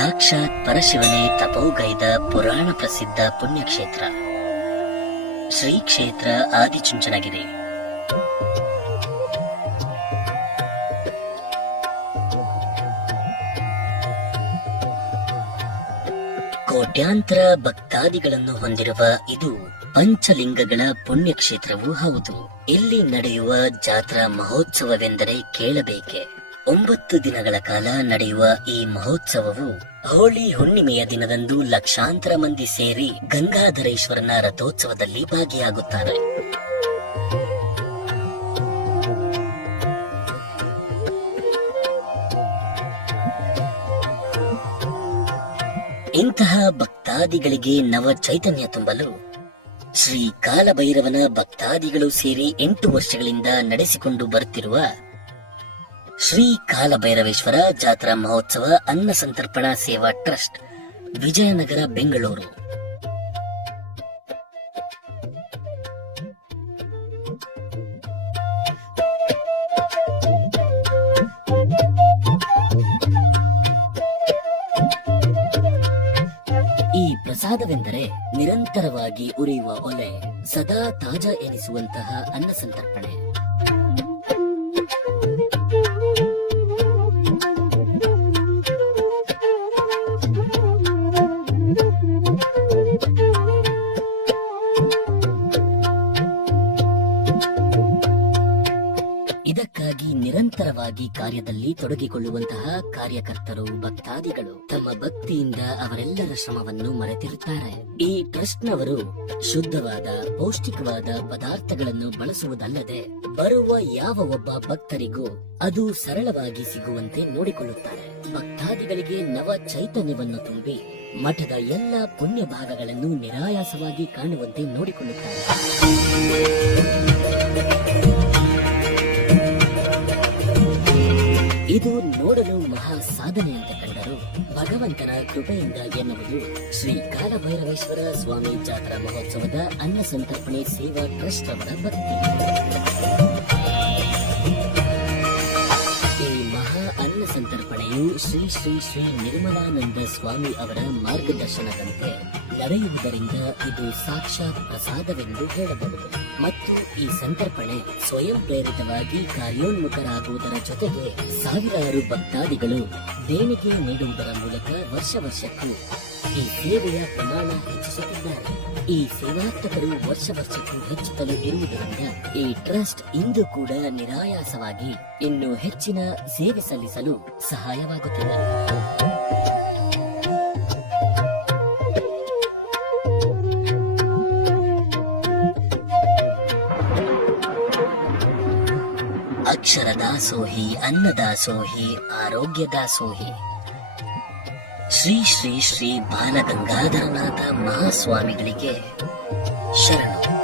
ಸಾಕ್ಷಾತ್ ಪರಶಿವನೇ ತಪೋಗೈದ ಪುರಾಣ ಪ್ರಸಿದ್ಧ ಪುಣ್ಯಕ್ಷೇತ್ರ ಶ್ರೀ ಕ್ಷೇತ್ರ ಆದಿಚುಂಚನಗಿರಿ. ಕೋಟ್ಯಾಂತರ ಭಕ್ತಾದಿಗಳನ್ನು ಹೊಂದಿರುವ ಇದು ಪಂಚಲಿಂಗಗಳ ಪುಣ್ಯಕ್ಷೇತ್ರವೂ ಹೌದು. ಇಲ್ಲಿ ನಡೆಯುವ ಜಾತ್ರಾ ಮಹೋತ್ಸವವೆಂದರೆ ಕೇಳಬೇಕೆ. 9 ದಿನಗಳ ಕಾಲ ನಡೆಯುವ ಈ ಮಹೋತ್ಸವವು ಹೋಳಿ ಹುಣ್ಣಿಮೆಯ ದಿನದಂದು ಲಕ್ಷಾಂತರ ಮಂದಿ ಸೇರಿ ಗಂಗಾಧರೇಶ್ವರನ ರಥೋತ್ಸವದಲ್ಲಿ ಭಾಗಿಯಾಗುತ್ತಾರೆ. ಇಂತಹ ಭಕ್ತಾದಿಗಳಿಗೆ ನವ ಚೈತನ್ಯ ತುಂಬಲು ಶ್ರೀ ಕಾಲಭೈರವನ ಭಕ್ತಾದಿಗಳು ಸೇರಿ 8 ವರ್ಷಗಳಿಂದ ನಡೆಸಿಕೊಂಡು ಬರುತ್ತಿರುವ ಶ್ರೀ ಕಾಲಭೈರವೇಶ್ವರ ಜಾತ್ರಾ ಮಹೋತ್ಸವ ಅನ್ನ ಸಂತರ್ಪಣಾ ಸೇವಾ ಟ್ರಸ್ಟ್, ವಿಜಯನಗರ, ಬೆಂಗಳೂರು. ಈ ಪ್ರಸಾದವೆಂದರೆ ನಿರಂತರವಾಗಿ ಉರಿಯುವ ಒಲೆ, ಸದಾ ತಾಜಾ ಎನಿಸುವಂತಹ ಅನ್ನ ಸಂತರ್ಪಣೆ. ಇದಕ್ಕಾಗಿ ನಿರಂತರವಾಗಿ ಕಾರ್ಯದಲ್ಲಿ ತೊಡಗಿಕೊಳ್ಳುವಂತಹ ಕಾರ್ಯಕರ್ತರು, ಭಕ್ತಾದಿಗಳು ತಮ್ಮ ಭಕ್ತಿಯಿಂದ ಅವರೆಲ್ಲರ ಶ್ರಮವನ್ನು ಮರೆತಿರುತ್ತಾರೆ. ಈ ಟ್ರಸ್ಟ್ನವರು ಶುದ್ಧವಾದ ಪೌಷ್ಟಿಕವಾದ ಪದಾರ್ಥಗಳನ್ನು ಬಳಸುವುದಲ್ಲದೆ ಬರುವ ಯಾವ ಒಬ್ಬ ಭಕ್ತರಿಗೂ ಅದು ಸರಳವಾಗಿ ಸಿಗುವಂತೆ ನೋಡಿಕೊಳ್ಳುತ್ತಾರೆ. ಭಕ್ತಾದಿಗಳಿಗೆ ನವ ಚೈತನ್ಯವನ್ನು ತುಂಬಿ ಮಠದ ಎಲ್ಲ ಪುಣ್ಯ ಭಾಗಗಳನ್ನು ನಿರಾಯಾಸವಾಗಿ ಕಾಣುವಂತೆ ನೋಡಿಕೊಳ್ಳುತ್ತಾರೆ. ಇದು ನೋಡಲು ಮಹಾ ಸಾಧನೆ ಅಂತ ಕಂಡರೂ ಭಗವಂತನ ಕೃಪೆಯಿಂದ ಎನ್ನುವುದು ಶ್ರೀ ಕಾಲಭೈರವೇಶ್ವರ ಸ್ವಾಮಿ ಜಾತ್ರಾ ಮಹೋತ್ಸವದ ಅನ್ನ ಸಂತರ್ಪಣೆ ಸೇವಾ ಟ್ರಸ್ಟ್ ಅವರ ಭಕ್ತಿ. ಈ ಮಹಾ ಅನ್ನ ಸಂತರ್ಪಣೆಯು ಶ್ರೀ ಶ್ರೀ ಶ್ರೀ ನಿರ್ಮಲಾನಂದ ಸ್ವಾಮಿ ಅವರ ಮಾರ್ಗದರ್ಶನದಂತೆ ನಡೆಯುವುದರಿಂದ ಇದು ಸಾಕ್ಷಾತ್ ಪ್ರಸಾದವೆಂದು ಹೇಳಬಹುದು. ಮತ್ತು ಈ ಸಂತರ್ಪಣೆ ಸ್ವಯಂ ಪ್ರೇರಿತವಾಗಿ ಕಾರ್ಯೋನ್ಮುಖರಾಗುವುದರ ಜೊತೆಗೆ ಸಾವಿರಾರು ಭಕ್ತಾದಿಗಳು ದೇಣಿಗೆ ನೀಡುವುದರ ಮೂಲಕ ವರ್ಷಕ್ಕೂ ಈ ಸೇವೆಯ ಪ್ರಮಾಣ ಹೆಚ್ಚಿಸುತ್ತಿದ್ದಾರೆ. ಈ ಸೇವಾರ್ಥಕರು ವರ್ಷಕ್ಕೂ ಹೆಚ್ಚುತ್ತಲೇ ಇರುವುದರಿಂದ ಈ ಟ್ರಸ್ಟ್ ಇಂದು ಕೂಡ ನಿರಾಯಾಸವಾಗಿ ಇನ್ನು ಹೆಚ್ಚಿನ ಸೇವೆ ಸಲ್ಲಿಸಲು ಸಹಾಯವಾಗುತ್ತಿದೆ. ಅಕ್ಷರ ದಾಸೋಹಿ, ಅನ್ನದಾಸೋಹಿ, ಆರೋಗ್ಯ ದಾಸೋಹಿ ಶ್ರೀ ಶ್ರೀ ಶ್ರೀ ಬಾಲಗಂಗಾಧರನಾಥ ಮಹಾಸ್ವಾಮಿಗಳಿಗೆ ಶರಣು.